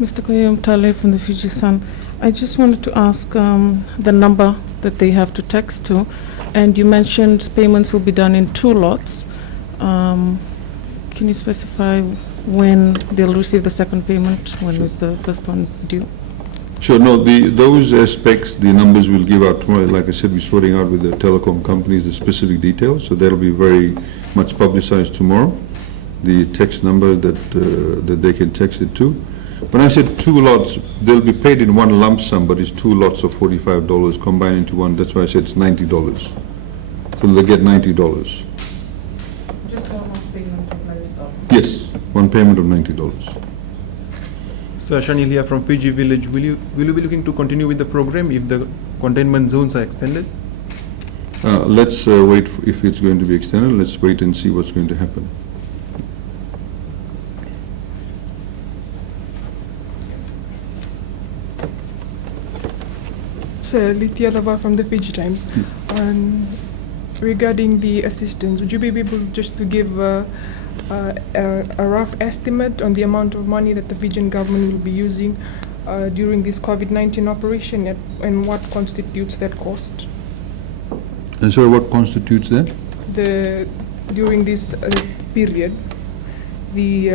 Mr. Khaiyum Tale from the Fiji Sun. I just wanted to ask the number that they have to text to, and you mentioned payments will be done in 2 lots. Can you specify when they'll receive the second payment? When is the first one due? Sure. No, those aspects, the numbers we'll give out tomorrow. Like I said, we're sorting out with the telecom companies the specific details, so that'll be very much publicized tomorrow. The text number that they can text it to. When I said 2 lots, they'll be paid in one lump sum, but it's 2 lots of $45 combined into one. That's why I said it's $90. So they'll get $90. Just one payment of $90. Yes, one payment of $90. So Shanilia from Fiji Village, will you be looking to continue with the program if the containment zones are extended? Let's wait if it's going to be extended. Let's wait and see what's going to happen. Lithia Rava from the Fiji Times. Regarding the assistance, would you be able just to give a rough estimate on the amount of money that the Fijian government will be using during this COVID-19 operation, and what constitutes that cost? And so what constitutes that? During this period, the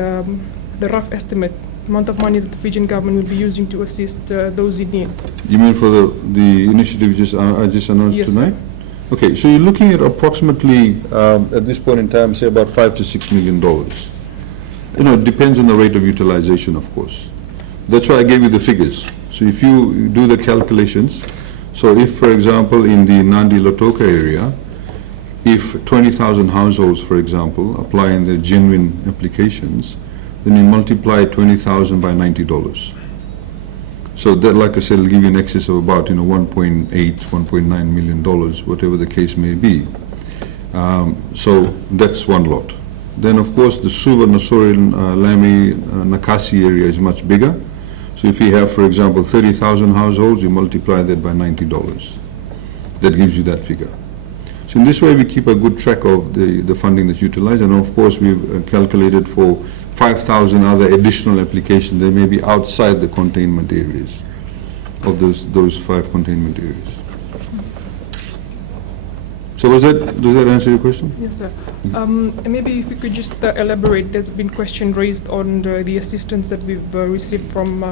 rough estimate amount of money that the Fijian government will be using to assist those in need. You mean for the initiative I just announced Yes, tonight? sir. Okay, so you're looking at approximately, at this point in time, say about $5 to $6 million. You know, it depends on the rate of utilization, of course. That's why I gave you the figures. So if you do the calculations, so if, for example, in the Nandi Lotoka area, if 20,000 households, for example, apply in the genuine applications, then you multiply 20,000 by $90. So that, like I said, will give you an excess of about, $1.8, $1.9 million, whatever the case may be. So that's one lot. Then, of course, the Suva, Nasorin, Lami, Nakasi area is much bigger. So if you have, for example, 30,000 households, you multiply that by $90. That gives you that figure. So in this way, we keep a good track of the funding that's utilized. And of course, we've calculated for 5,000 other additional applications. They may be outside the containment areas of those 5 containment areas. So does that answer your question? Yes, sir. Maybe if you could just elaborate, there's been question raised on the assistance that we've received from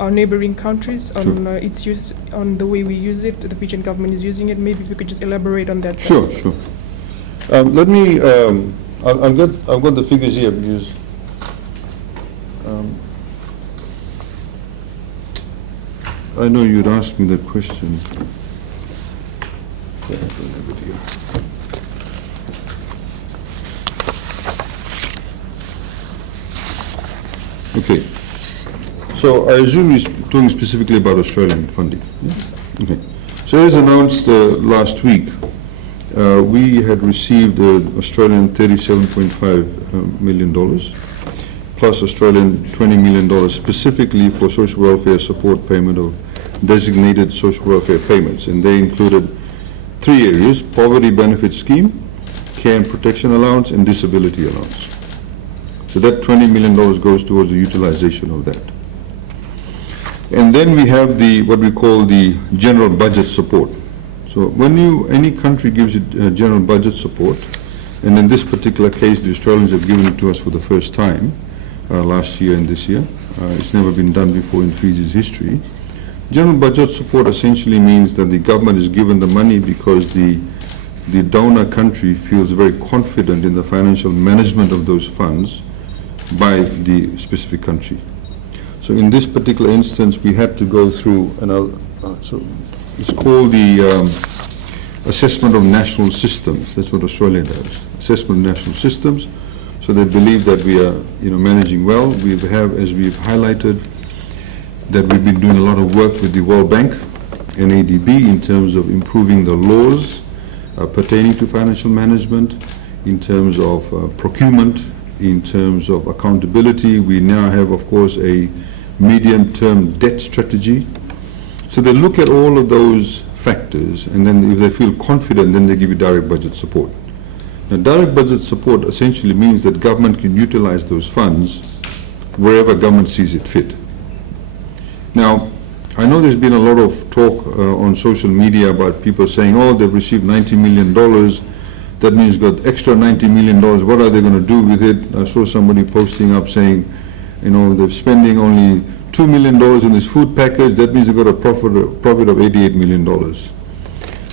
our neighboring countries on Sure. its use, on the way we use it, the Fijian government is using it. Maybe if you could just elaborate on that. Sure, sure. Let me, I've got the figures here because I know you'd asked me that question. Yeah, I don't have it here. Okay. So I assume you're talking specifically about Australian funding. Yeah? Okay. So as announced last week, we had received Australian $37.5 million plus Australian $20 million specifically for social welfare support payment of designated social welfare payments, and they included 3 areas: poverty benefit scheme, care and protection allowance, and disability allowance. So that $20 million goes towards the utilization of that. And then we have what we call the general budget support. So when any country gives you general budget support, and in this particular case, the Australians have given it to us for the first time, last year and this year. It's never been done before in Fiji's history. General budget support essentially means that the government is given the money because the donor country feels very confident in the financial management of those funds by the specific country. So in this particular instance, we had to go through, so it's called the assessment of national systems. That's what Australia does, assessment of national systems. So they believe that we are, managing well. We have, as we've highlighted, that we've been doing a lot of work with the World Bank and ADB in terms of improving the laws pertaining to financial management, in terms of procurement, in terms of accountability. We now have, of course, a medium-term debt strategy. So they look at all of those factors, and then if they feel confident, then they give you direct budget support. Now, direct budget support essentially means that government can utilize those funds wherever government sees it fit. Now, I know there's been a lot of talk on social media about people saying, oh, they've received $90 million. That means got extra $90 million. What are they going to do with it? I saw somebody posting up saying, you know, they're spending only $2 million in this food package. That means they've got a profit of $88 million.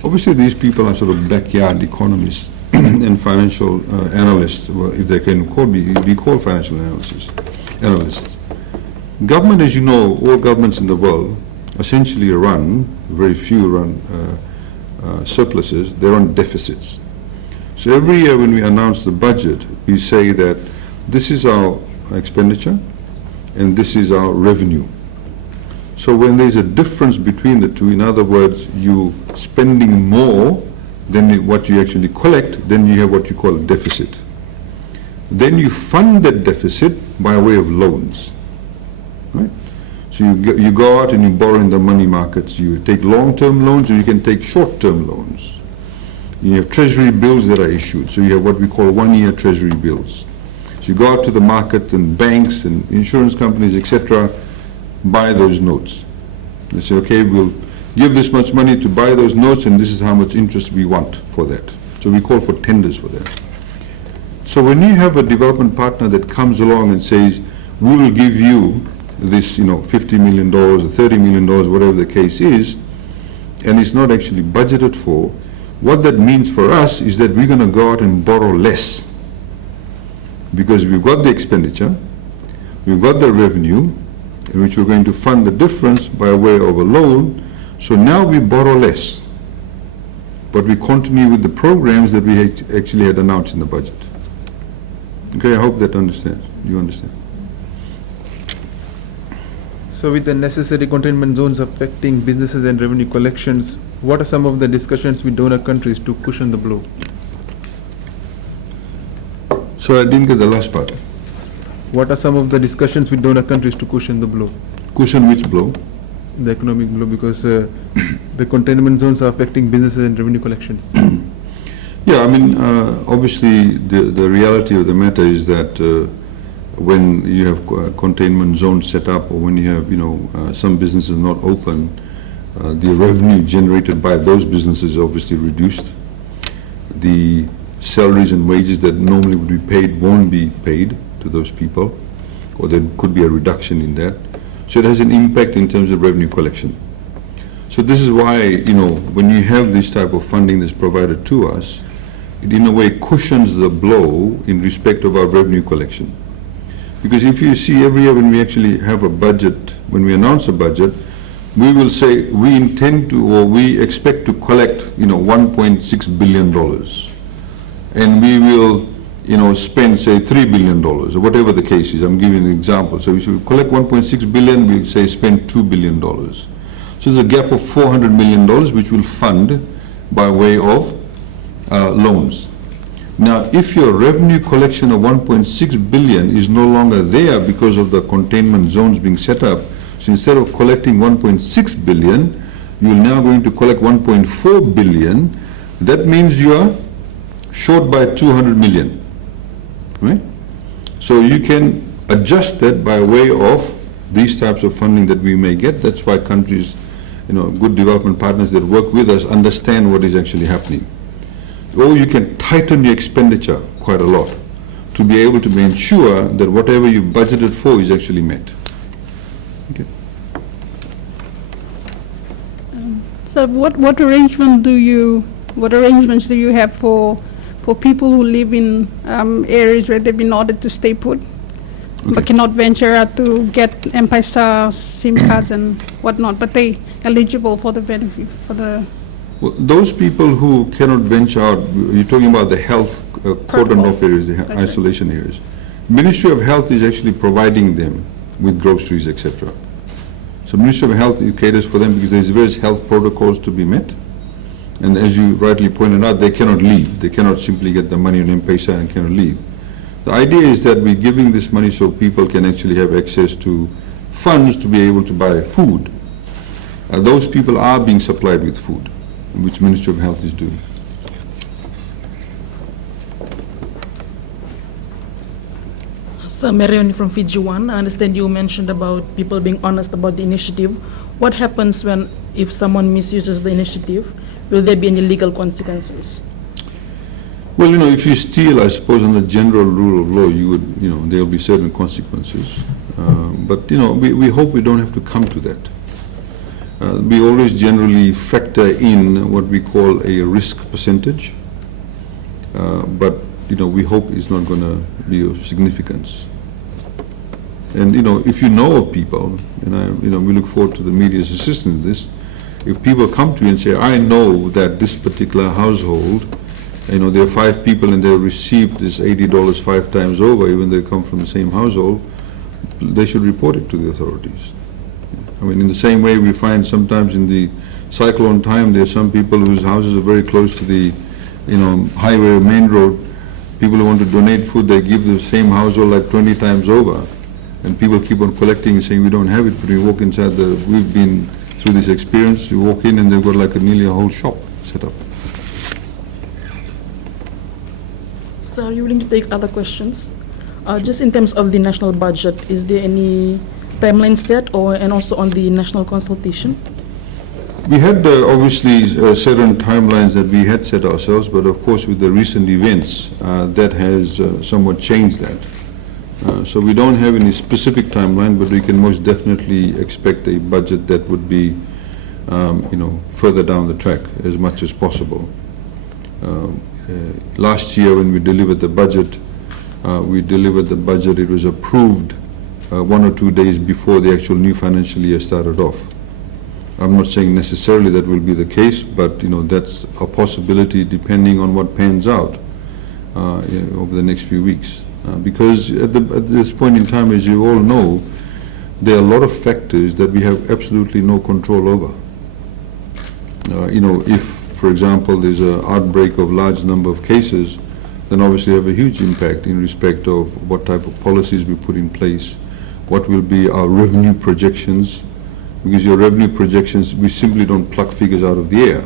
Obviously, these people are sort of backyard economists and financial analysts, well, if they can be called financial analysts. Government, as you know, all governments in the world essentially run, very few run surpluses, they run deficits. So every year when we announce the budget, we say that this is our expenditure and this is our revenue. So when there's a difference between the two, in other words, you spending more than what you actually collect, then you have what you call a deficit. Then you fund that deficit by way of loans, right? So you go out and you borrow in the money markets. You take long-term loans or you can take short-term loans. You have treasury bills that are issued. So you have what we call one-year treasury bills. So you go out to the market and banks and insurance companies, etc., buy those notes. They say, okay, we'll give this much money to buy those notes and this is how much interest we want for that. So we call for tenders for that. So when you have a development partner that comes along and says, we will give you this, $50 million or $30 million, whatever the case is, and it's not actually budgeted for, what that means for us is that we're going to go out and borrow less because we've got the expenditure, we've got the revenue, in which we're going to fund the difference by way of a loan. So now we borrow less, but we continue with the programs that we actually had announced in the budget. Okay, I hope that you understand. So with the necessary containment zones affecting businesses and revenue collections, what are some of the discussions with donor countries to cushion the blow? So I didn't get the last part. What are some of the discussions with donor countries to cushion the blow? Cushion which blow? The economic blow, because the containment zones are affecting businesses and revenue collections. Yeah, I mean, obviously the reality of the matter is that when you have containment zones set up, or when you have, some businesses not open, the revenue generated by those businesses is obviously reduced. The salaries and wages that normally would be paid won't be paid to those people, or there could be a reduction in that. So it has an impact in terms of revenue collection. So this is why, when you have this type of funding that's provided to us, it in a way cushions the blow in respect of our revenue collection. Because if you see every year when we actually have a budget, when we announce a budget, we will say we intend to, or we expect to collect, $1.6 billion. And we will, spend, say, $3 billion, or whatever the case is. I'm giving an example. So if we collect $1.6 billion, we say spend $2 billion. So there's a gap of $400 million, which we'll fund by way of loans. Now, if your revenue collection of 1.6 billion is no longer there because of the containment zones being set up, so instead of collecting 1.6 billion, you're now going to collect 1.4 billion. That means you are short by 200 million, right? So you can adjust that by way of these types of funding that we may get. That's why countries, good development partners that work with us understand what is actually happening. Or you can tighten your expenditure quite a lot to be able to ensure that whatever you've budgeted for is actually met. Okay. So what arrangements do you have for people who live in areas where they've been ordered to stay put, but cannot venture out to get M-Pesa, SIM cards and whatnot, but they eligible for the benefit, for the... Well, those people who cannot venture out, you're talking about the health cordon off areas, the isolation areas. Ministry of Health is actually providing them with groceries, etc. So Ministry of Health caters for them because there's various health protocols to be met. And as you rightly pointed out, they cannot leave. They cannot simply get the money on M-Pesa and cannot leave. The idea is that we're giving this money so people can actually have access to funds to be able to buy food. Those people are being supplied with food, which Ministry of Health is doing. So, Marioni from Fiji One, I understand you mentioned about people being honest about the initiative. What happens if someone misuses the initiative? Will there be any legal consequences? Well, if you steal, I suppose, on the general rule of law, you would, there will be certain consequences. But, we hope we don't have to come to that. We always generally factor in what we call a risk percentage. But, we hope it's not going to be of significance. And, if you know of people, and we look forward to the media's assistance in this, if people come to you and say, I know that this particular household, there are 5 people and they received this $80 5 times over, even though they come from the same household, they should report it to the authorities. In the same way we find sometimes in the cyclone time, there are some people whose houses are very close to the, highway or main road. People who want to donate food, they give the same household like 20 times over. And people keep on collecting and saying, we don't have it, but we walk inside we've been through this experience, you walk in and they've got like nearly a whole shop set up. So, are you willing to take other questions? Just in terms of the national budget, is there any timeline set and also on the national consultation? We had obviously certain timelines that we had set ourselves, but of course with the recent events, that has somewhat changed that. So we don't have any specific timeline, but we can most definitely expect a budget that would be, further down the track as much as possible. Last year when we delivered the budget, it was approved 1 or 2 days before the actual new financial year started off. I'm not saying necessarily that will be the case, but that's a possibility depending on what pans out over the next few weeks. Because at this point in time, as you all know, there are a lot of factors that we have absolutely no control over. If, for example, there's an outbreak of large number of cases, then obviously have a huge impact in respect of what type of policies we put in place, what will be our revenue projections, because your revenue projections, we simply don't pluck figures out of the air.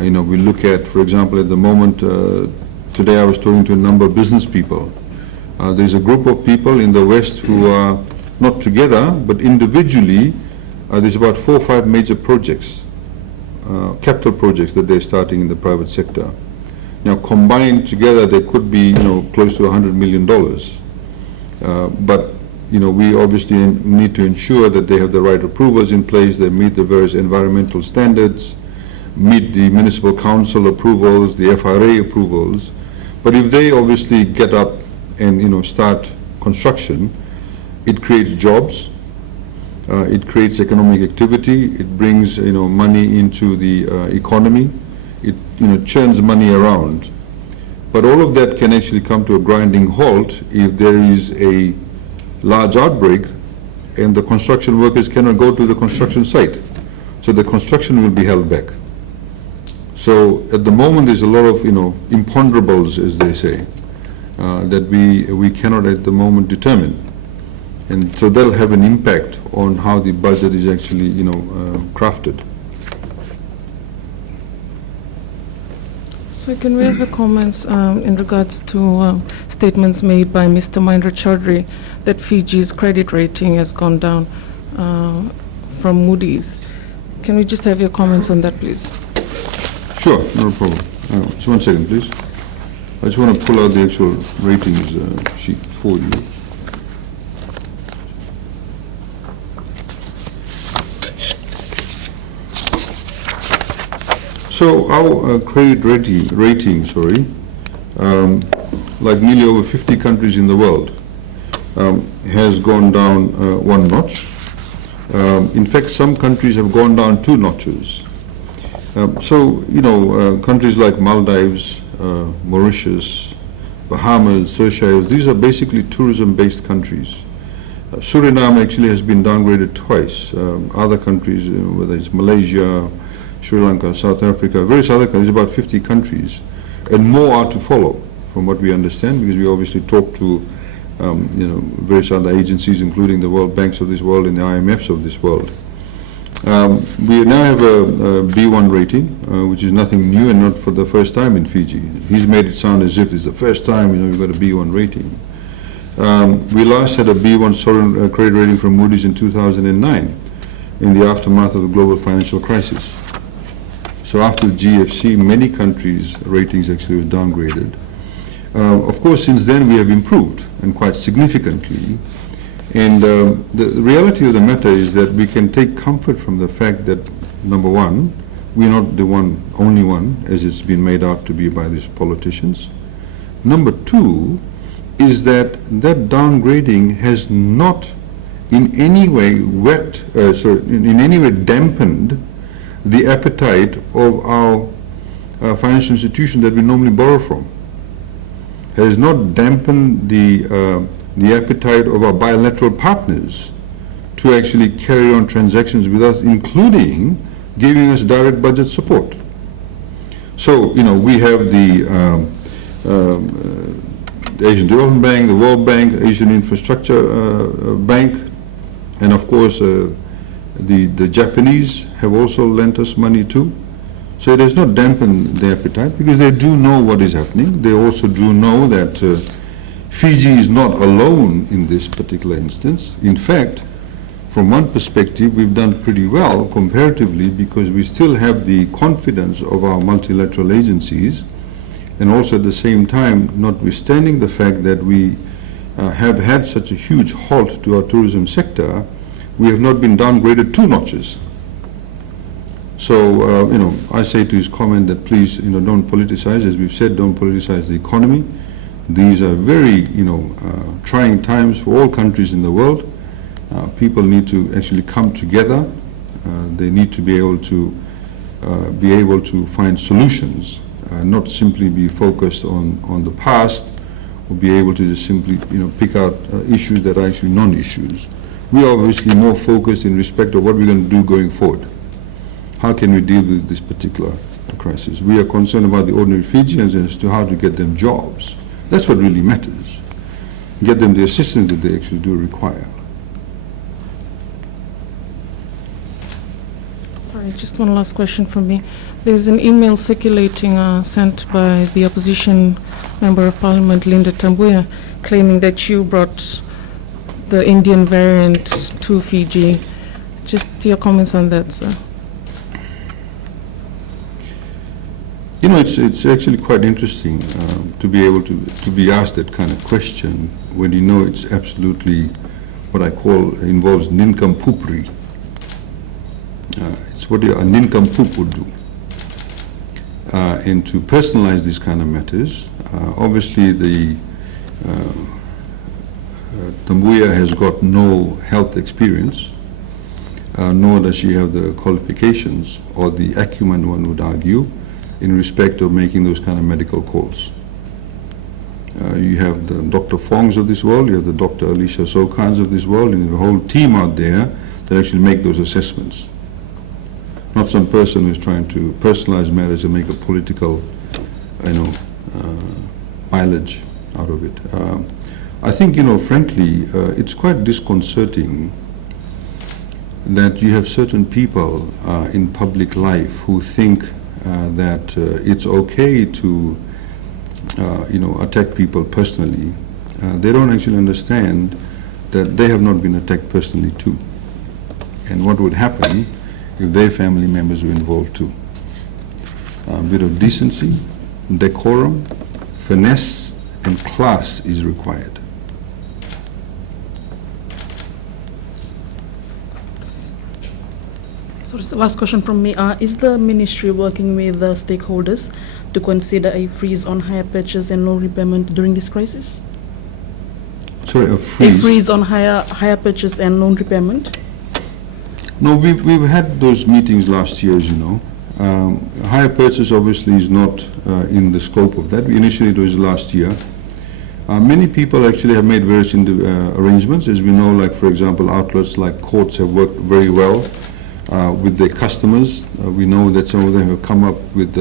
We look at, for example, at the moment, today I was talking to a number of business people. There's a group of people in the West who are not together, but individually, there's about 4 or 5 major projects, capital projects that they're starting in the private sector. Now, combined together, they could be, close to $100 million. But, we obviously need to ensure that they have the right approvals in place, they meet the various environmental standards, meet the municipal council approvals, the FRA approvals. But if they obviously get up and, start construction, it creates jobs, it creates economic activity, it brings, money into the economy, it, churns money around. But all of that can actually come to a grinding halt if there is a large outbreak and the construction workers cannot go to the construction site. So the construction will be held back. So at the moment there's a lot of, imponderables, as they say, that we cannot at the moment determine. And so that'll have an impact on how the budget is actually, crafted. So can we have the comments in regards to statements made by Mr. Mahindra Chaudhry that Fiji's credit rating has gone down from Moody's? Can we just have your comments on that, please? Sure, no problem. Just 1 second, please. I just want to pull out the actual ratings sheet for you. So our credit rating, like nearly over 50 countries in the world, has gone down 1 notch. In fact, some countries have gone down 2 notches. Countries like Maldives, Mauritius, Bahamas, Seychelles, these are basically tourism-based countries. Suriname actually has been downgraded twice. Other countries, whether it's Malaysia, Sri Lanka, South Africa, various other countries, about 50 countries, and more are to follow, from what we understand, because we obviously talk to various other agencies, including the World Banks of this world and the IMFs of this world. We now have a B1 rating, which is nothing new and not for the first time in Fiji. He's made it sound as if it's the first time, we've got a B1 rating. We last had a B1 sovereign credit rating from Moody's in 2009 in the aftermath of the global financial crisis. So after the GFC, many countries' ratings actually was downgraded. Of course, since then we have improved, and quite significantly. And the reality of the matter is that we can take comfort from the fact that, number one, we're not the only one, as it's been made out to be by these politicians. Number two is that downgrading has not in any way in any way dampened the appetite of our financial institution that we normally borrow from. Has not dampened the appetite of our bilateral partners to actually carry on transactions with us, including giving us direct budget support. So, we have the Asian Development Bank, the World Bank, Asian Infrastructure Bank, and of course the Japanese have also lent us money too. So it has not dampened the appetite because they do know what is happening. They also do know that Fiji is not alone in this particular instance. In fact, from one perspective, we've done pretty well comparatively because we still have the confidence of our multilateral agencies, and also at the same time, notwithstanding the fact that we have had such a huge halt to our tourism sector, we have not been downgraded 2 notches. So, I say to his comment that please, don't politicize, as we've said, don't politicize the economy. These are very, trying times for all countries in the world. People need to actually come together. They need to be able to find solutions, not simply be focused on the past, or be able to just simply, pick out issues that are actually non-issues. We are obviously more focused in respect of what we're going to do going forward. How can we deal with this particular crisis? We are concerned about the ordinary Fijians as to how to get them jobs. That's what really matters. Get them the assistance that they actually do require. Sorry, just one last question from me. There's an email circulating sent by the opposition Member of Parliament, Linda Tambuya, claiming that you brought the Indian variant to Fiji. Just your comments on that, sir. It's actually quite interesting to be able to be asked that kind of question when it's absolutely what I call involves nincompoopery. It's what a nincompoop would do. And to personalize these kind of matters, obviously the Tambuya has got no health experience, nor does she have the qualifications or the acumen, one would argue, in respect of making those kind of medical calls. You have the Dr. Fongs of this world, you have the Dr. Alicia Sokans of this world, and the whole team out there that actually make those assessments. Not some person who's trying to personalize matters and make a political, mileage out of it. I think, frankly, it's quite disconcerting that you have certain people in public life who think that it's okay to, attack people personally. They don't actually understand that they have not been attacked personally too, and what would happen if their family members were involved too. A bit of decency, decorum, finesse, and class is required. So this is the last question from me. Is the ministry working with the stakeholders to consider a freeze on hire purchase and loan repayment during this crisis? Sorry, a freeze? A freeze on hire purchase and loan repayment? No, we've had those meetings last year, as you know. Hire purchase obviously is not in the scope of that. Initially it was last year. Many people actually have made various arrangements. As we know, like for example, outlets like courts have worked very well with their customers. We know that some of them have come up with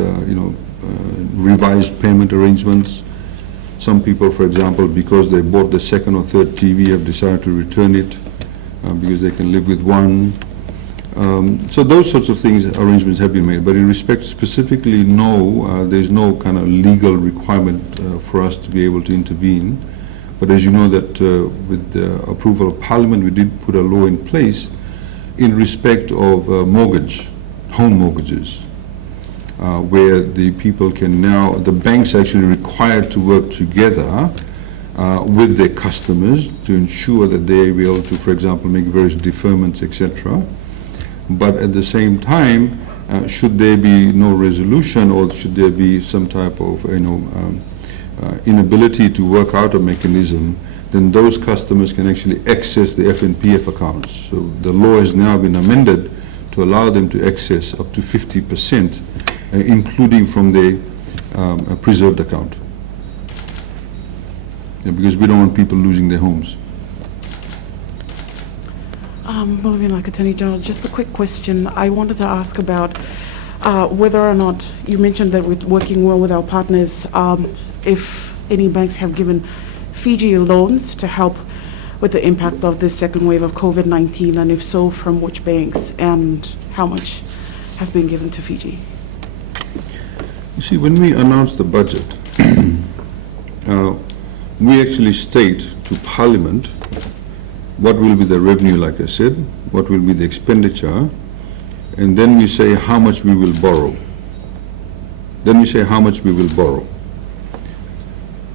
revised payment arrangements. Some people, for example, because they bought the second or third TV, have decided to return it because they can live with one. So those sorts of things, arrangements have been made. But in respect specifically, no, there's no kind of legal requirement for us to be able to intervene. But as you know that with the approval of Parliament, we did put a law in place in respect of home mortgages, where the people can now, the banks are actually required to work together with their customers to ensure that they will be able to, for example, make various deferments, etc. But at the same time, should there be no resolution, or should there be some type of inability to work out a mechanism, then those customers can actually access the FNPF accounts. So the law has now been amended to allow them to access up to 50%, including from their preserved account. Because we don't want people losing their homes. Moving like Attorney General, just a quick question. I wanted to ask about whether or not, you mentioned that we're working well with our partners, if any banks have given Fiji loans to help with the impact of this second wave of COVID-19, and if so, from which banks, and how much has been given to Fiji? You see, when we announced the budget, we actually state to Parliament what will be the revenue, like I said, what will be the expenditure, and then we say how much we will borrow. Then we say how much we will borrow.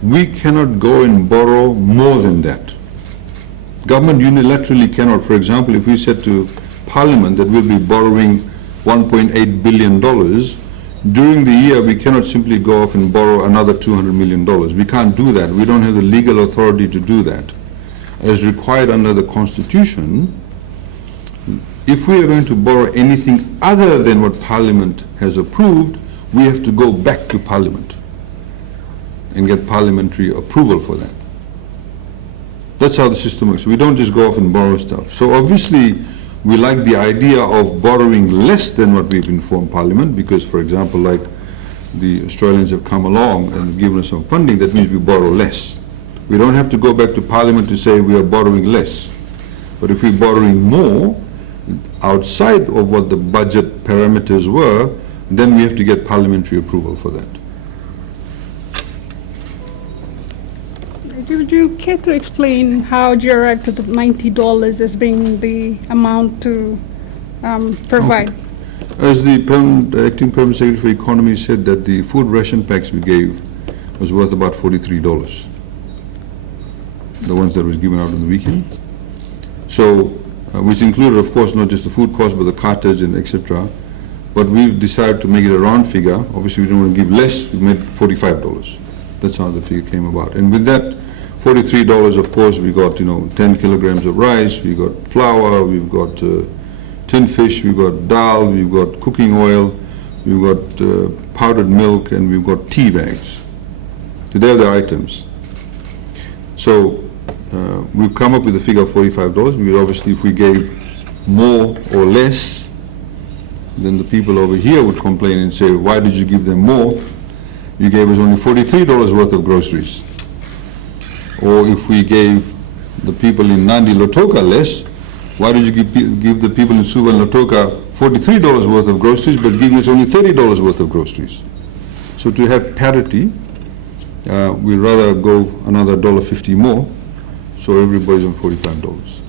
We cannot go and borrow more than that. Government unilaterally cannot. For example, if we said to Parliament that we'll be borrowing $1.8 billion, during the year we cannot simply go off and borrow another $200 million. We can't do that. We don't have the legal authority to do that. As required under the Constitution, if we are going to borrow anything other than what Parliament has approved, we have to go back to Parliament and get parliamentary approval for that. That's how the system works. We don't just go off and borrow stuff. So obviously, we like the idea of borrowing less than what we've informed Parliament, because, for example, like the Australians have come along and given us some funding, that means we borrow less. We don't have to go back to Parliament to say we are borrowing less. But if we're borrowing more, outside of what the budget parameters were, then we have to get parliamentary approval for that. Would you care to explain how you arrived at the $90 as being the amount to provide? Okay. As the Acting Permanent Secretary for Economy said, that the food ration packs we gave was worth about $43. The ones that was given out on the weekend. So, which included, of course, not just the food cost, but the cartage and etc. But we've decided to make it a round figure. Obviously, we don't want to give less. We made $45. That's how the figure came about. And with that $43, of course, we got 10 kilograms of rice. We got flour. We've got tin fish. We've got dal. We've got cooking oil. We've got powdered milk, and we've got tea bags. So they're the items. So we've come up with a figure of $45, because obviously if we gave more or less, then the people over here would complain and say, why did you give them more? You gave us only $43 worth of groceries. Or if we gave the people in Nandi Lotoka less, why did you give the people in Suva and Lotoka $43 worth of groceries, but give us only $30 worth of groceries? So to have parity, we'd rather go another $1.50 more, so everybody's on $45.